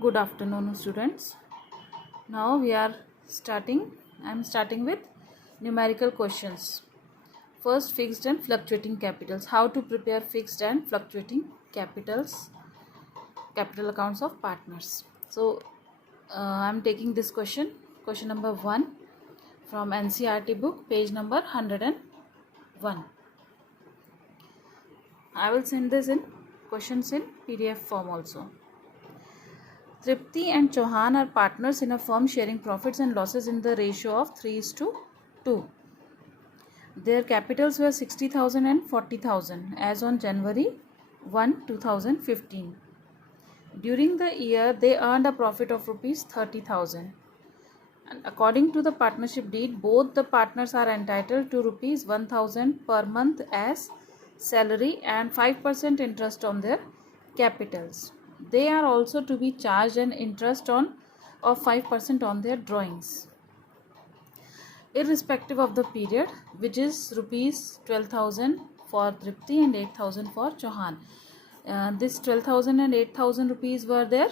Good afternoon, students. Now we are starting. I am starting with numerical questions. First, fixed and fluctuating capitals. How to prepare fixed and fluctuating capitals, capital accounts of partners. So, I am taking this question. Question number 1 from NCERT book, page number 101. I will send this in questions in PDF form also. Tripti and Chauhan are partners in a firm sharing profits and losses in the ratio of 3:2. Their capitals were 60,000 and 40,000 as on January 1, 2015. During the year, they earned a profit of rupees 30,000. And according to the partnership deed, both the partners are entitled to rupees 1,000 per month as salary and 5% interest on their capitals. They are also to be charged an interest of 5% on their drawings, irrespective of the period, which is rupees 12,000 for Tripti and 8,000 for Chauhan. This 12,000 and 8,000 rupees were their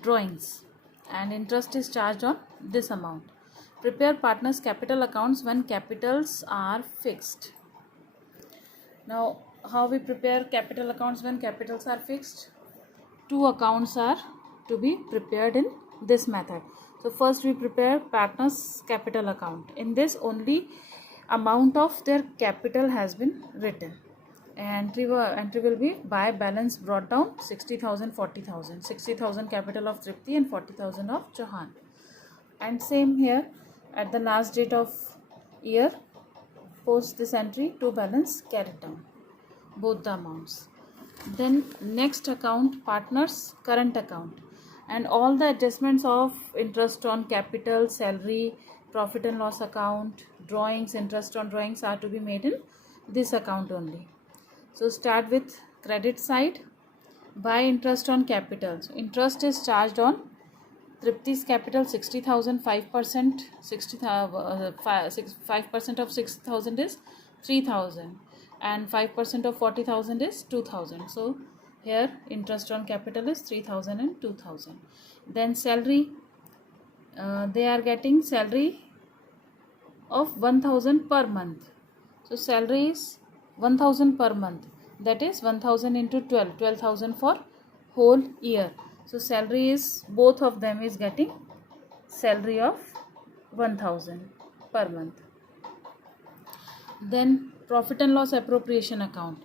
drawings, and interest is charged on this amount. Prepare partners' capital accounts when capitals are fixed. Now, how we prepare capital accounts when capitals are fixed? Two accounts are to be prepared in this method. So first we prepare partners capital account. In this, only amount of their capital has been written. Entry will be by balance brought down 60,000, 40,000. 60,000 capital of Tripti and 40,000 of Chauhan. And same here, at the last date of year, post this entry to balance carried down both the amounts. Then next account, partners current account, and all the adjustments of interest on capital, salary, profit and loss account, drawings, interest on drawings are to be made in this account only. So start with credit side. By interest on capital. So interest is charged on Tripti's capital 60,000, 5%, 5% of 6,000 is 3,000. And 5% of 40,000 is 2,000. So here interest on capital is 3,000 and 2,000. Then salary, they are getting salary of 1,000 per month. So salary is 1,000 per month. That is 1,000 into 12, 12,000 for whole year. So salary is, both of them is getting salary of 1,000 per month. Then profit and loss appropriation account.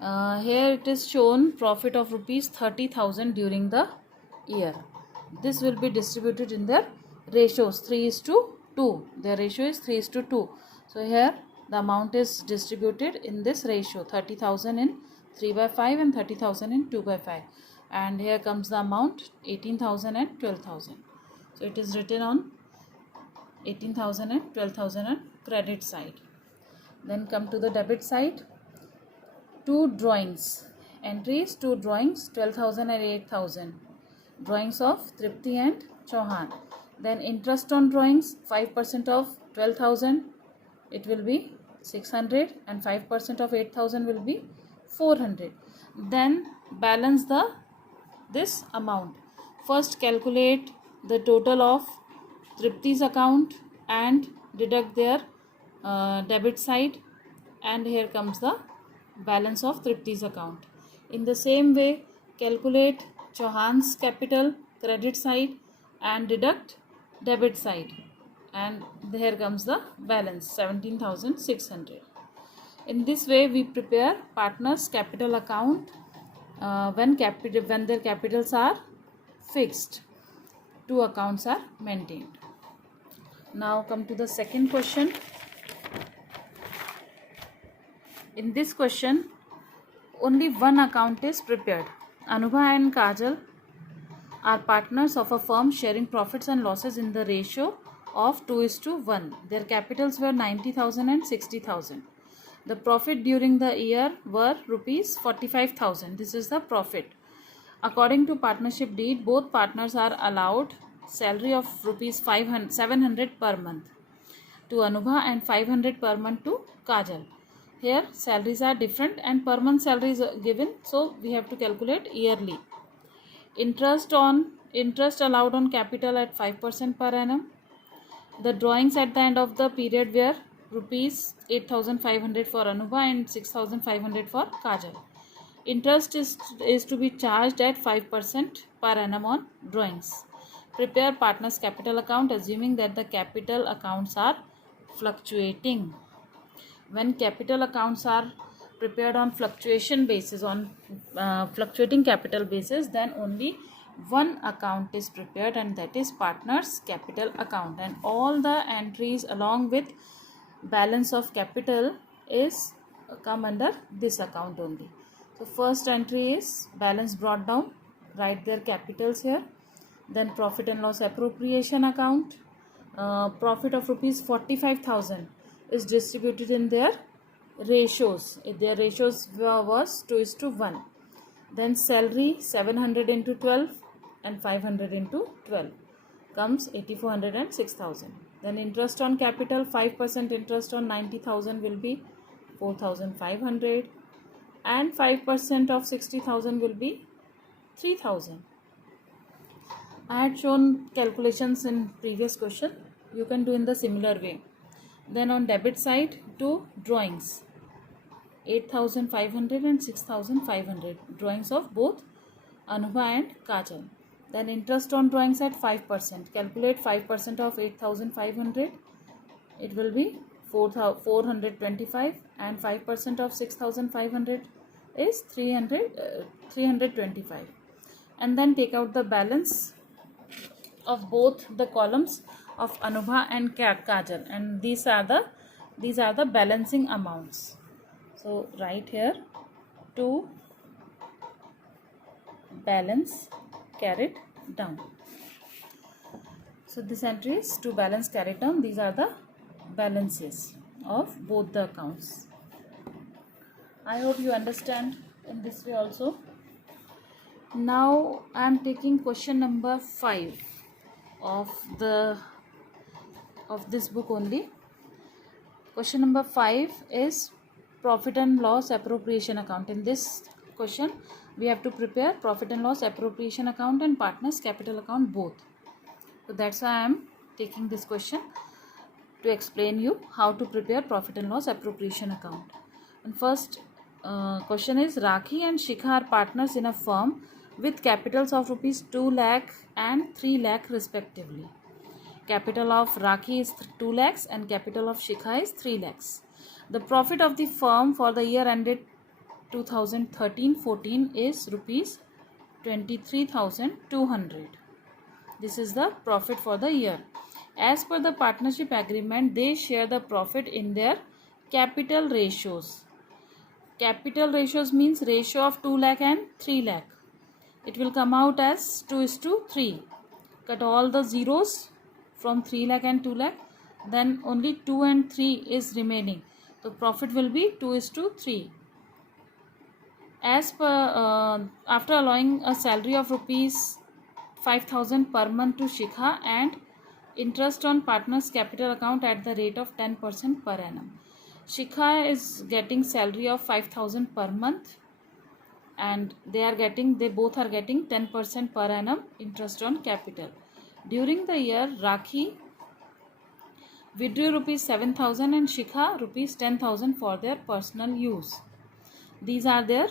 Here it is shown profit of rupees 30,000 during the year. This will be distributed in their ratios 3:2. Their ratio is 3:2. So here the amount is distributed in this ratio, 30,000 in 3/5 and 30,000 in 2/5. And here comes the amount 18,000 and 12,000. So it is written on 18,000 and 12,000 on credit side. Then come to the debit side. Two drawings. Entries, two drawings, 12,000 and 8,000. Drawings of Tripti and Chauhan. Then interest on drawings, 5% of 12,000, it will be 600, and 5% of 8,000 will be 400. Then balance this amount. First calculate the total of Tripti's account and deduct their debit side, and here comes the balance of Tripti's account. In the same way, calculate Chauhan's capital credit side and deduct debit side, and here comes the balance 17,600. In this way we prepare partners capital account when their capitals are fixed. Two accounts are maintained. Now come to the second question. In this question, only one account is prepared. Anubha and Kajal are partners of a firm sharing profits and losses in the ratio of 2:1. Their capitals were 90,000 and 60,000. The profit during the year were rupees 45,000. This is the profit. According to partnership deed, both partners are allowed salary of rupees 700 per month to Anubha and 500 per month to Kajal. Here salaries are different and per month salary is given, so we have to calculate yearly. Interest on interest allowed on capital at 5% per annum. The drawings at the end of the period were rupees 8,500 for Anubha and 6,500 for Kajal. Interest is to be charged at 5% per annum on drawings. Prepare partner's capital account assuming that the capital accounts are fluctuating. When capital accounts are prepared on fluctuation basis, on fluctuating capital basis, then only one account is prepared, and that is partner's capital account, and all the entries along with balance of capital is come under this account only. So first entry is balance brought down, write their capitals here. Then profit and loss appropriation account, profit of rupees 45,000 is distributed in their ratios. Their ratios was 2:1. Then salary 700 into 12 and 500 into 12 comes 8,400 and 6,000. Then interest on capital, 5% interest on 90,000 will be 4,500, and 5% of 60,000 will be 3,000. I had shown calculations in previous question. You can do in the similar way. Then on debit side, two drawings, 8,500 and 6,500, drawings of both Anubha and Kajal. Then interest on drawings at 5%. Calculate 5% of 8,500. It will be 425, and 5% of 6,500 is 325. And then take out the balance of both the columns of Anubha and Kajal, and these are the balancing amounts. So write here to balance carried down. So this entry is to balance carried down. These are the balances of both the accounts. I hope you understand in this way also. Now I am taking question number 5 of this book only. Question number 5 is profit and loss appropriation account. In this question we have to prepare profit and loss appropriation account and partners capital account both. So that's why I am taking this question to explain you how to prepare profit and loss appropriation account. And first question is, Rakhi and Shikha are partners in a firm with capitals of rupees 2 lakh and 3 lakh respectively. Capital of Rakhi is 2 lakhs and capital of Shikha is 3 lakhs. The profit of the firm for the year ended 2013-14 is rupees 23,200. This is the profit for the year. As per the partnership agreement, they share the profit in their capital ratios. Capital ratios means ratio of 2 lakh and 3 lakh. It will come out as 2:3. Cut all the zeros from 3 lakh and 2 lakh. Then only 2 and 3 is remaining. So profit will be 2:3. As per after allowing a salary of rupees 5,000 per month to Shikha and interest on partners capital account at the rate of 10% per annum. Shikha is getting salary of 5,000 per month, and they both are getting 10% per annum interest on capital. During the year, Rakhi withdrew rupees 7,000 and Shikha rupees 10,000 for their personal use. These are their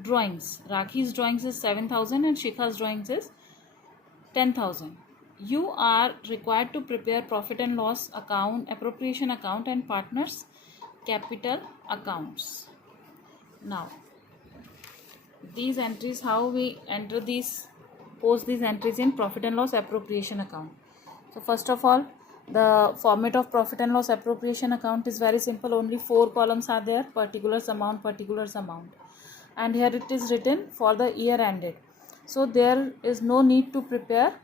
drawings. Rakhi's drawings is 7,000 and Shikha's drawings is 10,000. You are required to prepare profit and loss account, appropriation account and partners capital accounts. Now these entries, how we enter these, post these entries in profit and loss appropriation account. So first of all, the format of profit and loss appropriation account is very simple. Only 4 columns are there, particulars amount, and here it is written for the year ended. So there is no need to prepare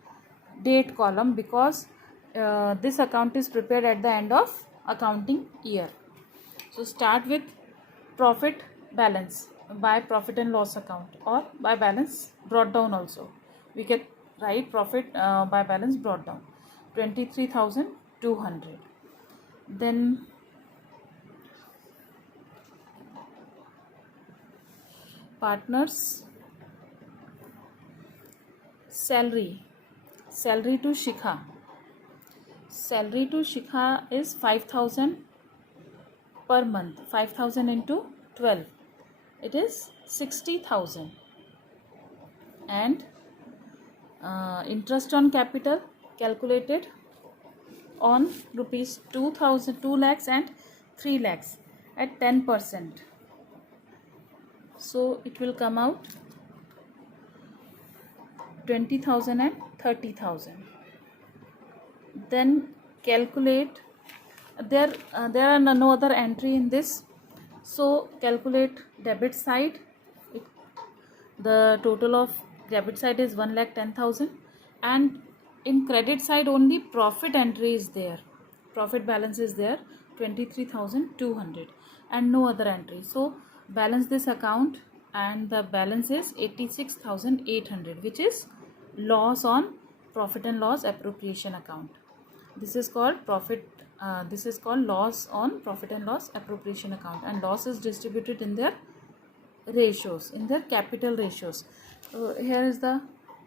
date column because this account is prepared at the end of accounting year. So start with profit balance by profit and loss account or by balance brought down also. We can write profit by balance brought down 23,200. Then partners salary salary to Shikha. Salary to Shikha is 5,000 per month. 5,000 into 12. It is 60,000. And interest on capital calculated on rupees 2,000, 2 lakhs and 3 lakhs at 10%. So it will come out 20,000 and 30,000. Then calculate, there are no other entry in this, so calculate debit side. The total of debit side is 1,10,000, and in credit side only profit entry is there, profit balance is there 23,200 and no other entry. So balance this account and the balance is 86,800, which is loss on profit and loss appropriation account. This is called loss on profit and loss appropriation account, and loss is distributed in their ratios, in their capital ratios. Here is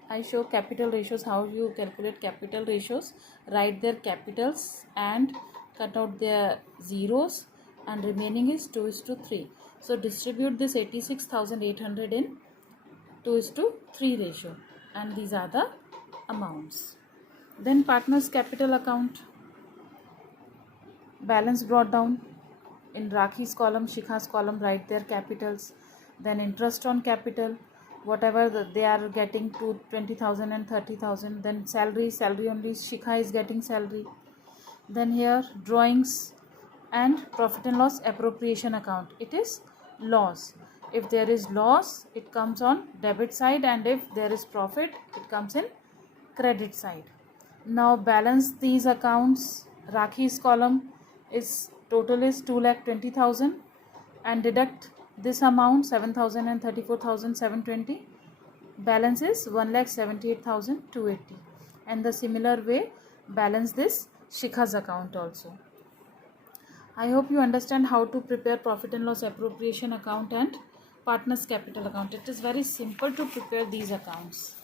I show capital ratios, how you calculate capital ratios. Write their capitals and cut out their zeros, and remaining is 2:3. So distribute this 86,800 in 2:3 ratio, and these are the amounts. Then partners capital account, balance brought down. In Rakhi's column, Shikha's column, write their capitals. Then interest on capital, whatever they are getting, to 20,000 and 30,000. Then salary only Shikha is getting salary. Then here drawings and profit and loss appropriation account, it is loss. If there is loss, it comes on debit side, and if there is profit, it comes in credit side. Now balance these accounts. Rakhi's column is total is 2,20,000, and deduct this amount 7,000 and 34,720. Balance is 1,78,280, and the similar way balance this Shikha's account also. I hope you understand how to prepare profit and loss appropriation account and partners capital account. It is very simple to prepare these accounts.